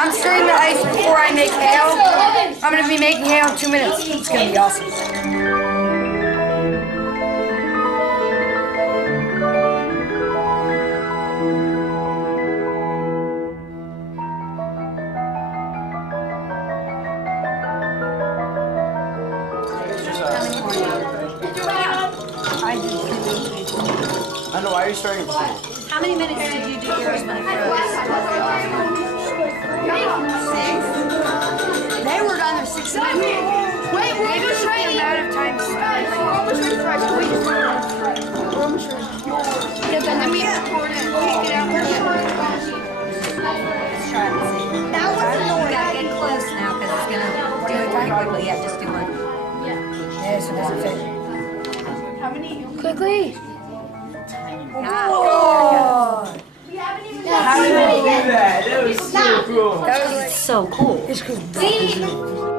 I'm stirring the ice before I make hail. I'm going to be making hail in 2 minutes. It's going to be awesome. I know, why are you starting at 2? How many minutes did you do yours when it froze? 6? They were done there 6 minutes. Wait, we're almost ready. We're almost ready for ice cream. We're almost ready. Yeah, then let me pour it in. Take it out. Let's try it and see. Now what's the noise? You gotta get close now because it's gonna do it pretty quickly. Yeah, just do one. Yeah, so it doesn't fit. How many? Quickly. Yeah. Oh. How did you do that? That was so cool. That was so cool. It's cool. See?